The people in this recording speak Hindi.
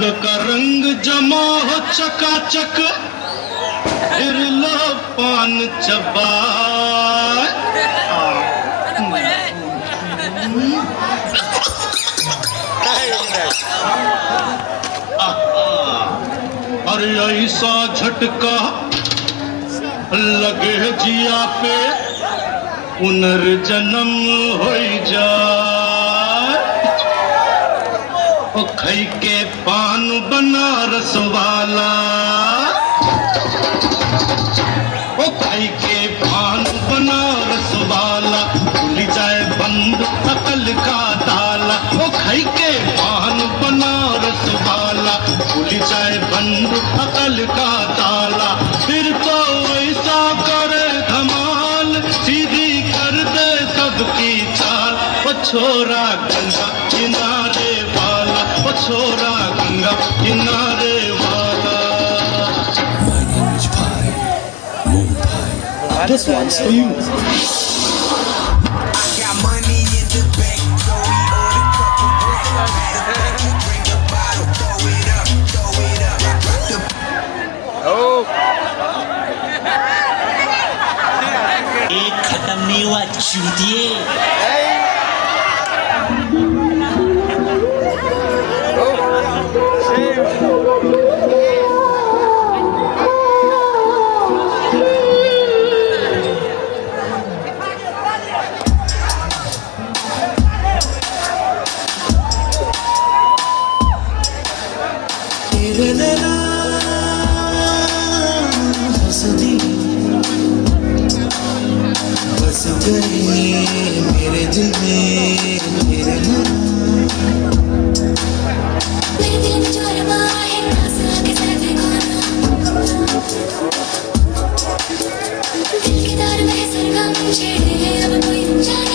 भांग का रंग जमा हो चकाचक, फिर लो पान चबा। और ऐसा झटका लगे जिया पे, पुनर्जन्म हो जाए। ओ खाई के पान बनारस वाला, ओ खाई के पान बनारस वाला, खुल जाए बंद अकल का ताला। ओ खाई के पान बनारस वाला, खुल जाए बंद अकल का ताला। फिर तो ऐसा करे धमाल, सीधी कर दे सबकी चाल। ओ छोरा गंगा किनारे वाला, ओ छोरा गंगा किनारे वाला। This one's for you. एक खत्म नहीं हुआ चूतिए। बस गई मेरे दिल में, मेरे दिल में जो अरमा है, आसमां के साथ देखो ना। दिल के तार में सरगम छेड़े अब कोई जाने।